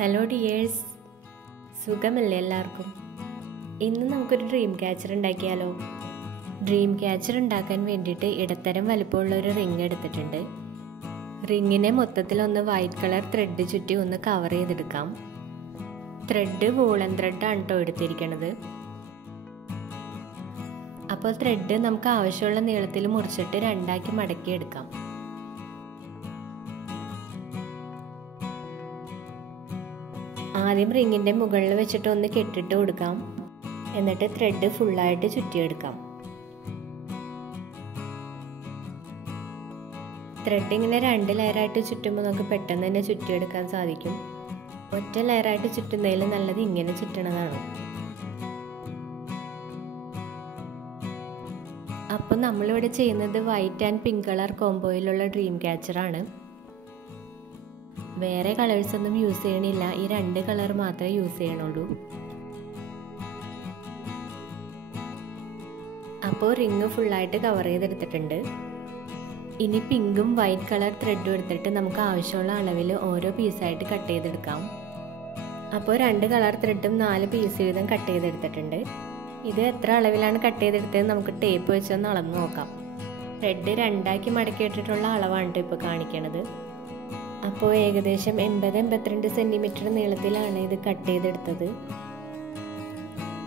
Hello dears, സുഖമല്ലേ എല്ലാവർക്കും? ഇന്ന് നമുക്കൊരു ഡ്രീം ക്യാച്ചർ ഉണ്ടാക്കിയാലോ? ഡ്രീം ക്യാച്ചർ ഉണ്ടാക്കാൻ വേണ്ടിയിട്ട് ഇടത്തരം വലുപ്പമുള്ള ഒരു റിങ് എടുത്തിട്ടുണ്ട്. റിങ്ങിനെ മൊത്തത്തിലൊന്ന് വൈറ്റ് കളർ ത്രെഡ് ചുറ്റി ഒന്ന് കവർ ചെയ്തെടുക്കാം. ത്രെഡ് വൂളൻ ത്രെഡാണ് കേട്ടോ എടുത്തിരിക്കുന്നത്. അപ്പോൾ ത്രെഡ് നമുക്ക് ആവശ്യമുള്ള നീളത്തിൽ മുറിച്ചിട്ട് രണ്ടാക്കി മടക്കിയെടുക്കാം. ആദ്യം റിങ്ങിൻ്റെ മുകളിൽ വെച്ചിട്ട് ഒന്ന് കെട്ടിട്ട് കൊടുക്കാം. എന്നിട്ട് ത്രെഡ് ഫുള്ളായിട്ട് ചുറ്റിയെടുക്കാം. ത്രെഡ് ഇങ്ങനെ 2 ലെയറായിട്ട് ചുറ്റുമ്പോൾ നമുക്ക് പെട്ടെന്ന് തന്നെ ചുറ്റിയെടുക്കാൻ സാധിക്കും. ഒറ്റ ലെയറായിട്ട് ചുറ്റുന്നതിൽ നല്ലത് ഇങ്ങനെ ചുറ്റണതാണ്. അപ്പോൾ നമ്മളിവിടെ ചെയ്യുന്നത് വൈറ്റ് ആൻഡ് പിങ്ക് കളർ കോംബോയിലുള്ള ഡ്രീം ക്യാച്ചറാണ്. വേറെ കളേഴ്സ് ഒന്നും യൂസ് ചെയ്യണില്ല, ഈ 2 കളർ മാത്രമേ യൂസ് ചെയ്യണുള്ളൂ. അപ്പോൾ റിങ് ഫുള്ളായിട്ട് കവർ ചെയ്തെടുത്തിട്ടുണ്ട്. ഇനി പിങ്കും വൈറ്റ് കളർ ത്രെഡും എടുത്തിട്ട് നമുക്ക് ആവശ്യമുള്ള അളവിൽ ഓരോ പീസായിട്ട് കട്ട് ചെയ്തെടുക്കാം. അപ്പോൾ 2 കളർ ത്രെഡും 4 പീസ് വീതം കട്ട് ചെയ്തെടുത്തിട്ടുണ്ട്. ഇത് എത്ര അളവിലാണ് കട്ട് ചെയ്തെടുത്തത് നമുക്ക് ടേപ്പ് വെച്ചൊന്ന് അളന്ന് നോക്കാം. ത്രെഡ് 2ആക്കി മടക്കിയിട്ടിട്ടുള്ള അളവാണ് ഇപ്പോൾ കാണിക്കണത്. അപ്പോൾ ഏകദേശം 80-82 സെൻറ്റിമീറ്റർ നീളത്തിലാണ് ഇത് കട്ട് ചെയ്തെടുത്തത്.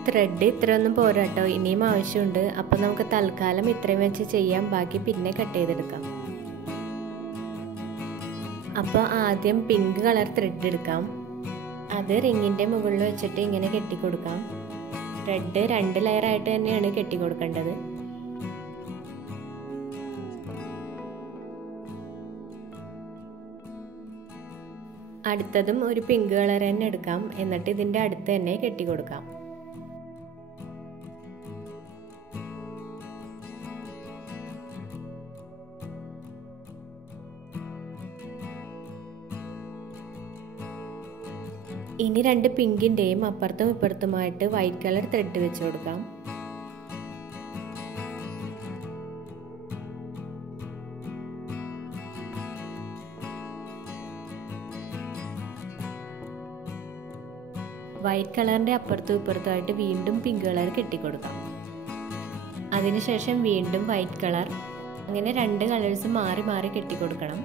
ത്രെഡ് ഇത്രയൊന്നും പോരാ കേട്ടോ, ഇനിയും ആവശ്യമുണ്ട്. അപ്പോൾ നമുക്ക് തൽക്കാലം ഇത്രയും വെച്ച് ചെയ്യാം, ബാക്കി പിന്നെ കട്ട് ചെയ്തെടുക്കാം. അപ്പോൾ ആദ്യം പിങ്ക് കളർ ത്രെഡ് എടുക്കാം. അത് റിങ്ങിൻ്റെ മുകളിൽ വെച്ചിട്ട് ഇങ്ങനെ കെട്ടിക്കൊടുക്കാം. ത്രെഡ് 2 ലെയറായിട്ട് തന്നെയാണ് കെട്ടിക്കൊടുക്കേണ്ടത്. അടുത്തതും ഒരു പിങ്ക് കളർ തന്നെ എടുക്കാം. എന്നിട്ട് ഇതിൻ്റെ അടുത്ത് തന്നെ കെട്ടിക്കൊടുക്കാം. ഇനി 2 പിങ്കിൻ്റെയും അപ്പുറത്തും ഇപ്പുറത്തുമായിട്ട് വൈറ്റ് കളർ ത്രെഡ് വെച്ച് കൊടുക്കാം. വൈറ്റ് കളറിൻ്റെ അപ്പുറത്തും ഇപ്പുറത്തുമായിട്ട് വീണ്ടും പിങ്ക് കളർ കെട്ടിക്കൊടുക്കാം. അതിനുശേഷം വീണ്ടും വൈറ്റ് കളർ, അങ്ങനെ 2 കളേഴ്സ് മാറി മാറി കെട്ടിക്കൊടുക്കണം.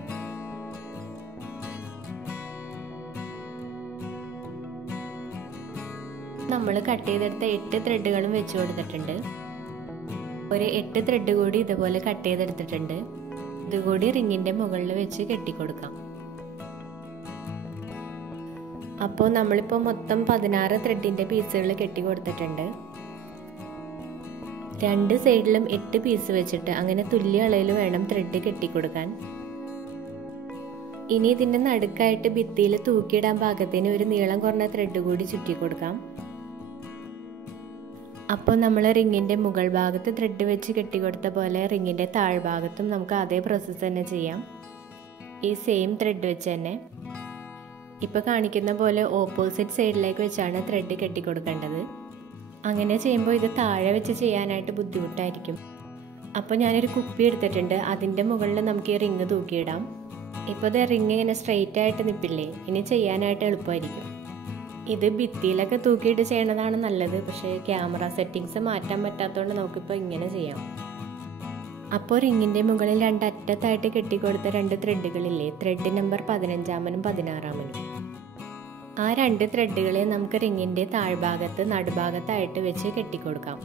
നമ്മൾ കട്ട് ചെയ്തെടുത്ത 8 ത്രെഡുകളും വെച്ച് കൊടുത്തിട്ടുണ്ട്. ഒരു 8 ത്രെഡ് കൂടി ഇതുപോലെ കട്ട് ചെയ്തെടുത്തിട്ടുണ്ട്. ഇതുകൂടി റിങ്ങിൻ്റെ മുകളിൽ വെച്ച് കെട്ടിക്കൊടുക്കാം. അപ്പോൾ നമ്മളിപ്പോൾ മൊത്തം 16 ത്രെഡിൻ്റെ പീസുകൾ കെട്ടി കൊടുത്തിട്ടുണ്ട്. 2 സൈഡിലും 8 പീസ് വെച്ചിട്ട് അങ്ങനെ തുല്യ അളവിൽ വേണം ത്രെഡ് കെട്ടിക്കൊടുക്കാൻ. ഇനി ഇതിൻ്റെ നടുക്കായിട്ട് ഭിത്തിയിൽ തൂക്കിയിടാൻ പാകത്തിന് ഒരു നീളം കുറഞ്ഞ ത്രെഡ് കൂടി ചുറ്റി കൊടുക്കാം. അപ്പോൾ നമ്മൾ റിങ്ങിൻ്റെ മുകൾ ഭാഗത്ത് ത്രെഡ് വെച്ച് കെട്ടിക്കൊടുത്ത പോലെ റിങ്ങിൻ്റെ താഴ്ഭാഗത്തും നമുക്ക് അതേ പ്രോസസ്സ് തന്നെ ചെയ്യാം. ഈ സെയിം ത്രെഡ് വെച്ച് തന്നെ ഇപ്പോൾ കാണിക്കുന്ന പോലെ ഓപ്പോസിറ്റ് സൈഡിലേക്ക് വെച്ചാണ് ത്രെഡ് കെട്ടിക്കൊടുക്കേണ്ടത്. അങ്ങനെ ചെയ്യുമ്പോൾ ഇത് താഴെ വെച്ച് ചെയ്യാനായിട്ട് ബുദ്ധിമുട്ടായിരിക്കും. അപ്പോൾ ഞാനൊരു കുപ്പി എടുത്തിട്ടുണ്ട്. അതിൻ്റെ മുകളിൽ നമുക്ക് ഈ റിങ് തൂക്കിയിടാം. ഇപ്പോൾ ഇത് റിങ് ഇങ്ങനെ സ്ട്രെയിറ്റ് ആയിട്ട് നിൽപ്പില്ലേ, ഇനി ചെയ്യാനായിട്ട് എളുപ്പമായിരിക്കും. ഇത് ഭിത്തിയിലൊക്കെ തൂക്കിയിട്ട് ചെയ്യണതാണ് നല്ലത്. പക്ഷേ ക്യാമറ സെറ്റിങ്സ് മാറ്റാൻ പറ്റാത്തതുകൊണ്ട് നമുക്കിപ്പോൾ ഇങ്ങനെ ചെയ്യാം. അപ്പോൾ റിങ്ങിൻ്റെ മുകളിൽ 2 അറ്റത്തായിട്ട് കെട്ടിക്കൊടുത്ത 2 ത്രെഡുകളില്ലേ, ത്രെഡ് നമ്പർ 15-ാമനും 16-ാമനും, ആ 2 ത്രെഡുകളെ നമുക്ക് റിങ്ങിൻ്റെ താഴ്ഭാഗത്ത് നടുഭാഗത്തായിട്ട് വെച്ച് കെട്ടിക്കൊടുക്കാം.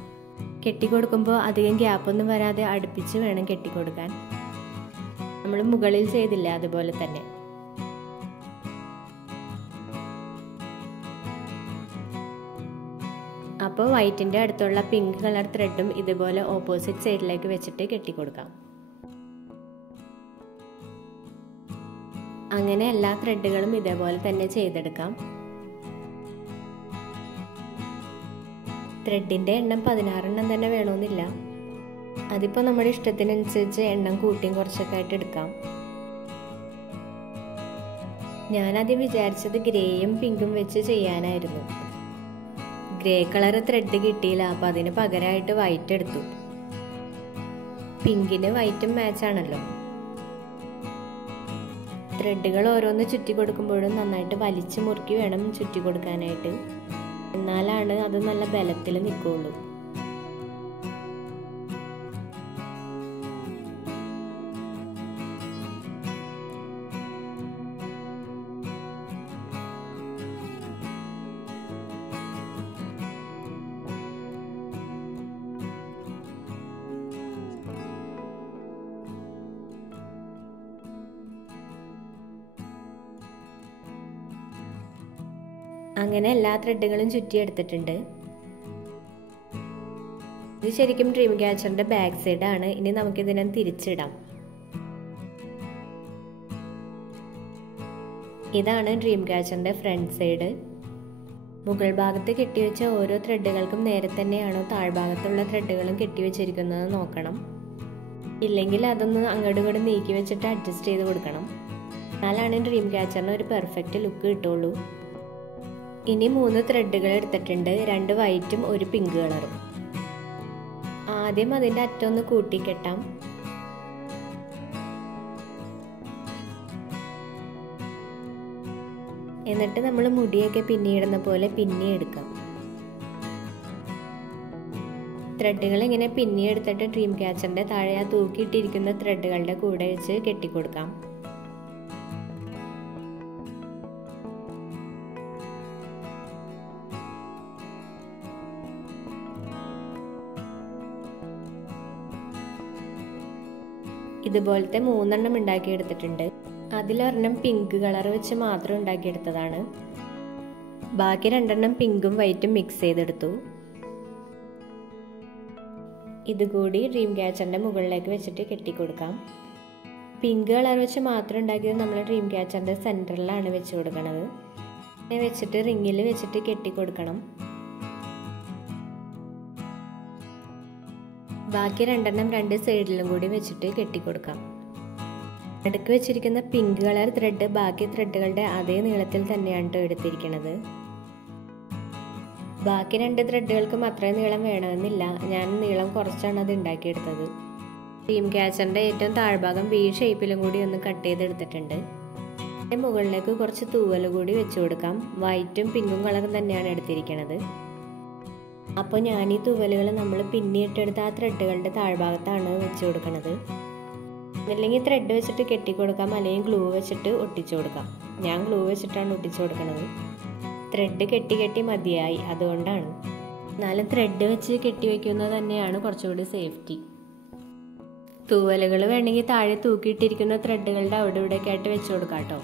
കെട്ടിക്കൊടുക്കുമ്പോൾ അധികം ഗ്യാപ്പൊന്നും വരാതെ അടുപ്പിച്ച് വേണം കെട്ടിക്കൊടുക്കാൻ. നമ്മൾ മുകളിൽ ചെയ്തില്ല അതുപോലെ തന്നെ. അപ്പോൾ വൈറ്റിൻ്റെ അടുത്തുള്ള പിങ്ക് കളർ ത്രെഡും ഇതുപോലെ ഓപ്പോസിറ്റ് സൈഡിലേക്ക് വെച്ചിട്ട് കെട്ടിക്കൊടുക്കാം. അങ്ങനെ എല്ലാ ത്രെഡുകളും ഇതേപോലെ തന്നെ ചെയ്തെടുക്കാം. ത്രെഡിൻ്റെ എണ്ണം 16 തന്നെ വേണമെന്നില്ല. അതിപ്പോൾ നമ്മുടെ ഇഷ്ടത്തിനനുസരിച്ച് എണ്ണം കൂട്ടിയും കുറച്ചൊക്കെ ആയിട്ട് എടുക്കാം. ഞാനാദ്യം വിചാരിച്ചത് ഗ്രേയും പിങ്കും വെച്ച് ചെയ്യാനായിരുന്നു. ഗ്രേ കളർ ത്രെഡ് കിട്ടിയില്ല, അപ്പോൾ അതിന് പകരമായിട്ട് വൈറ്റ് എടുത്തു. പിങ്കിന് വൈറ്റും മാച്ചാണല്ലോ. ത്രെഡുകൾ ഓരോന്ന് ചുറ്റി കൊടുക്കുമ്പോഴും നന്നായിട്ട് വലിച്ചു മുറുക്കി വേണം ചുറ്റി കൊടുക്കാനായിട്ട്. എന്നാലാണ് അത് നല്ല ബലത്തിൽ നിൽക്കുകയുള്ളൂ. അങ്ങനെ എല്ലാ ത്രെഡുകളും ചുറ്റിയെടുത്തിട്ടുണ്ട്. ഇത് ശരിക്കും ഡ്രീം ക്യാച്ചറിന്റെ ബാക്ക് സൈഡാണ്. ഇനി നമുക്കിതിനെ തിരിച്ചിടാം. ഇതാണ് ഡ്രീം ക്യാച്ചറിന്റെ ഫ്രണ്ട് സൈഡ്. മുകൾ ഭാഗത്ത് കെട്ടിവെച്ച ഓരോ ത്രെഡുകൾക്കും നേരെ തന്നെയാണോ താഴ്ഭാഗത്തുള്ള ത്രെഡുകളും കെട്ടിവെച്ചിരിക്കുന്നത് നോക്കണം. ഇല്ലെങ്കിൽ അതൊന്ന് അങ്ങോട്ടും ഇങ്ങോട്ടും നീക്കി വെച്ചിട്ട് അഡ്ജസ്റ്റ് ചെയ്ത് കൊടുക്കണം. എന്നാലാണ് ഡ്രീം ക്യാച്ചറിന് ഒരു പെർഫെക്റ്റ് ലുക്ക് കിട്ടുള്ളൂ. ഇനി 3 ത്രെഡുകൾ എടുത്തിട്ടുണ്ട്, 2 വൈറ്റും 1 പിങ്ക് കളറും. ആദ്യം അതിൻ്റെ അറ്റൊന്ന് കൂട്ടിക്കെട്ടാം. എന്നിട്ട് നമ്മൾ മുടിയൊക്കെ പിന്നിയിടുന്ന പോലെ പിന്നിയെടുക്കാം. ത്രെഡുകൾ ഇങ്ങനെ പിന്നിയെടുത്തിട്ട് ഡ്രീം ക്യാച്ചറിന്റെ താഴെ ആ തൂക്കിയിട്ടിരിക്കുന്ന ത്രെഡുകളുടെ കൂടെ വെച്ച് കെട്ടിക്കൊടുക്കാം. ഇതുപോലത്തെ 3 എണ്ണം ഉണ്ടാക്കിയെടുത്തിട്ടുണ്ട്. അതിലൊരെണ്ണം പിങ്ക് കളർ വെച്ച് മാത്രം ഉണ്ടാക്കിയെടുത്തതാണ്. ബാക്കി 2 എണ്ണം പിങ്കും വൈറ്റും മിക്സ് ചെയ്തെടുത്തു. ഇതുകൂടി ഡ്രീം ക്യാച്ചറിന്റെ മുകളിലേക്ക് വെച്ചിട്ട് കെട്ടിക്കൊടുക്കാം. പിങ്ക് കളർ വെച്ച് മാത്രം ഉണ്ടാക്കിയത് നമ്മൾ ഡ്രീം ക്യാച്ചറിന്റെ സെന്ററിലാണ് വെച്ച് കൊടുക്കുന്നത്. വെച്ചിട്ട് റിങ്ങിൽ വെച്ചിട്ട് കെട്ടിക്കൊടുക്കണം. ബാക്കി 2 എണ്ണം 2 സൈഡിലും കൂടി വെച്ചിട്ട് കെട്ടിക്കൊടുക്കാം. നടുക്ക് വെച്ചിരിക്കുന്ന പിങ്ക് കളർ ത്രെഡ് ബാക്കി ത്രെഡുകളുടെ അതേ നീളത്തിൽ തന്നെയാണ് എടുത്തിരിക്കുന്നത്. ബാക്കി 2 ത്രെഡുകൾക്കും അത്രയും നീളം വേണമെന്നില്ല. ഞാൻ നീളം കുറച്ചാണ് അത് ഉണ്ടാക്കിയെടുത്തത്. ഡ്രീം ക്യാച്ചറിന്റെ ഏറ്റവും താഴ്ഭാഗം വി ഷേപ്പിലും കൂടി ഒന്ന് കട്ട് ചെയ്തെടുത്തിട്ടുണ്ട്. മുകളിലേക്ക് കുറച്ച് തൂവൽ കൂടി വെച്ചു കൊടുക്കാം. വൈറ്റും പിങ്കും കളറും തന്നെയാണ് എടുത്തിരിക്കുന്നത്. അപ്പോൾ ഞാൻ ഈ തൂവലുകൾ നമ്മൾ പിന്നിയിട്ടെടുത്ത ആ ത്രെഡുകളുടെ താഴ്ഭാഗത്താണ് വെച്ച് കൊടുക്കുന്നത്. അല്ലെങ്കിൽ ത്രെഡ് വെച്ചിട്ട് കെട്ടിക്കൊടുക്കാം, അല്ലെങ്കിൽ ഗ്ലൂ വെച്ചിട്ട് ഒട്ടിച്ചു കൊടുക്കാം. ഞാൻ ഗ്ലൂ വെച്ചിട്ടാണ് ഒട്ടിച്ചു കൊടുക്കുന്നത്. ത്രെഡ് കെട്ടി മതിയായി, അതുകൊണ്ടാണ്. എന്നാലും ത്രെഡ് വെച്ച് കെട്ടി വയ്ക്കുന്നത് തന്നെയാണ് കുറച്ചുകൂടി സേഫ്റ്റി. തൂവലുകൾ വേണമെങ്കിൽ താഴെ തൂക്കിയിട്ടിരിക്കുന്ന ത്രെഡുകളുടെ അവിടെ ഇവിടെയൊക്കെ ആയിട്ട് വെച്ച് കൊടുക്കാം കേട്ടോ.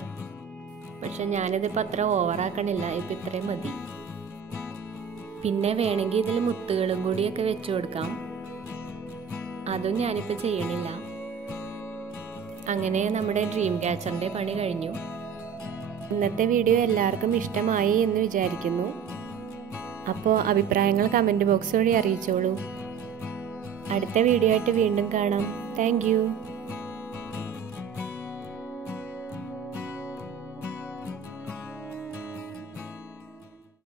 പക്ഷെ ഞാനിതിപ്പോൾ അത്ര ഓവറാക്കണില്ല, ഇപ്പം ഇത്രയും മതി. പിന്നെ വേണമെങ്കിൽ ഇതിൽ മുത്തുകളും കൂടിയൊക്കെ വെച്ചു കൊടുക്കാം. അതും ഞാനിപ്പോൾ ചെയ്യണില്ല. അങ്ങനെ നമ്മുടെ ഡ്രീം ക്യാച്ചറിൻ്റെ പണി കഴിഞ്ഞു. ഇന്നത്തെ വീഡിയോ എല്ലാവർക്കും ഇഷ്ടമായി എന്ന് വിചാരിക്കുന്നു. അപ്പോൾ അഭിപ്രായങ്ങൾ കമൻറ്റ് ബോക്സ് വഴി അറിയിച്ചോളൂ. അടുത്ത വീഡിയോ ആയിട്ട് വീണ്ടും കാണാം. Thank you.